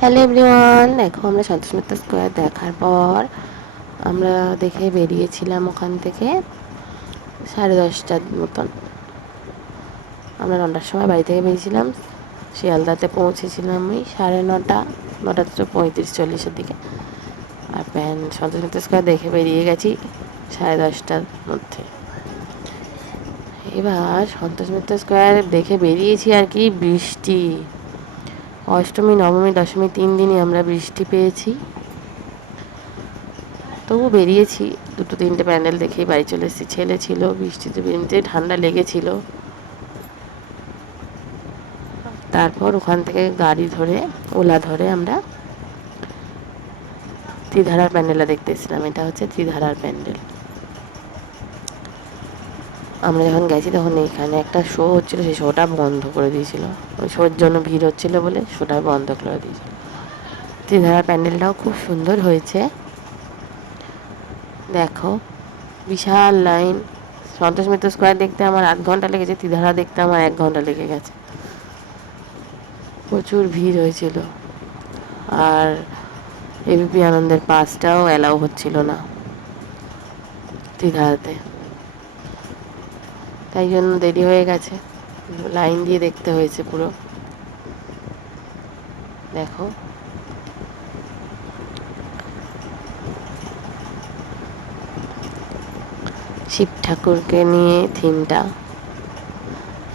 Hello everyone, দেখো আমরা Santosh Mitra square দেখার পর আমরা দেখে বেরিয়েছিলাম ওখান থেকে 10:30টার মতন। আমরা 9টার সময় বাড়ি থেকে বেরিয়েছিলাম, শিয়ালদাতে পৌঁছেছিলাম ওই 9:30, 9:35-40-এর দিকে। আর সন্তোষ মিত্র স্কোয়ার দেখে বেরিয়ে গেছি 10:30টার মধ্যে। এবার সন্তোষ মিত্র স্কোয়ার দেখে বেরিয়েছি আর কি, বৃষ্টি। অষ্টমী, নবমী, দশমী 3 দিনই আমরা বৃষ্টি পেয়েছি। তবু বেরিয়েছি, 2-3টে প্যান্ডেল দেখেই বাড়ি চলে এসেছি। ছেলে ছিল, বৃষ্টিতে এমনিতেই ঠান্ডা লেগেছিল। তারপর ওখান থেকে গাড়ি ধরে, ওলা ধরে আমরা ত্রিধারার প্যান্ডেলটা দেখতে এসেছিলাম। এটা হচ্ছে ত্রিধারার প্যান্ডেল। আমরা যখন গেছি তখন এইখানে একটা শো হচ্ছিলো, সেই শোটা বন্ধ করে দিয়েছিল। ওই শোর জন্য ভিড় হচ্ছিলো বলে শোটা বন্ধ করে দিয়েছিল। ত্রিধারার প্যান্ডেলটাও খুব সুন্দর হয়েছে। দেখো, বিশাল লাইন। সন্তোষ মিত্র স্কোয়ার দেখতে আমার 8 ঘন্টা লেগেছে, ত্রিধারা দেখতে আমার 1 ঘন্টা লেগে গেছে। প্রচুর ভিড় হয়েছিল। আর এবিপি আনন্দের পাসটাও অ্যালাউ হচ্ছিল না ত্রিধারাতে, তাই জন্য দেরি হয়ে গেছে। লাইন দিয়ে দেখতে হয়েছে পুরো। দেখো, শিব ঠাকুরকে নিয়ে থিমটা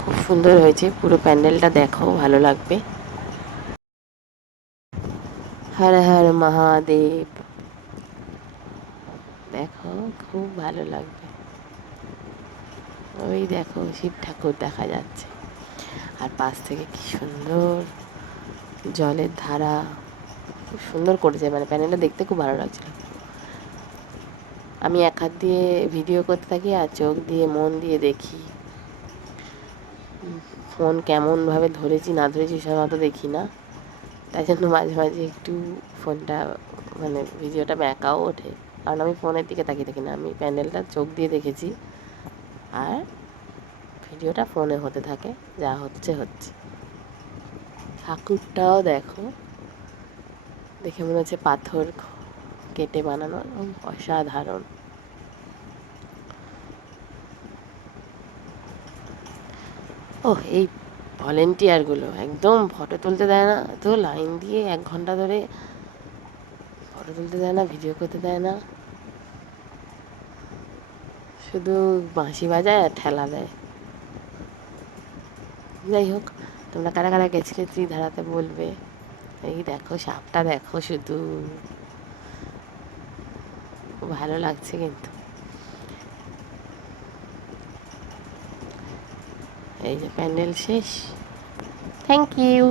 খুব সুন্দর হয়েছে। পুরো প্যান্ডেলটা দেখো, ভালো লাগবে। হর হর মহাদেব, দেখো খুব ভালো লাগবে। ওই দেখো শিব ঠাকুর দেখা যাচ্ছে, আর পাশ থেকে কি সুন্দর জলের ধারা, খুব সুন্দর করেছে। মানে প্যান্ডেলটা দেখতে খুব ভালো লাগছিল। আমি এক হাত দিয়ে ভিডিও করতে থাকি আর চোখ দিয়ে মন দিয়ে দেখি। ফোন কেমনভাবে ধরেছি না ধরেছি সব অত দেখি না, তাই জন্য মাঝে মাঝে একটু ফোনটা, মানে ভিডিওটা ব্যাঁকাও ওঠে। কারণ আমি ফোনের দিকে তাকিয়ে থাকি না, আমি প্যান্ডেলটা চোখ দিয়ে দেখেছি আর ভিডিওটা ফোনে হতে থাকে, যা হচ্ছে হচ্ছে। ঠাকুরটাও দেখো, দেখে মনে হচ্ছে পাথর কেটে বানানো, অসাধারণ। ও, এই ভলেন্টিয়ারগুলো একদম ফটো তুলতে দেয় না তো, লাইন দিয়ে 1 ঘন্টা ধরে ফটো তুলতে দেয় না, ভিডিও করতে দেয় না, শুধু বাঁশি বাজায় আর ঠেলা দেয়। যাই হোক, তোমরা কারা কারা গেছিলে ত্রিধারাতে বলবে। এই দেখো সাপটা, দেখো শুধু, ভালো লাগছে কিন্তু। এই যে প্যান্ডেল শেষ। Thank you.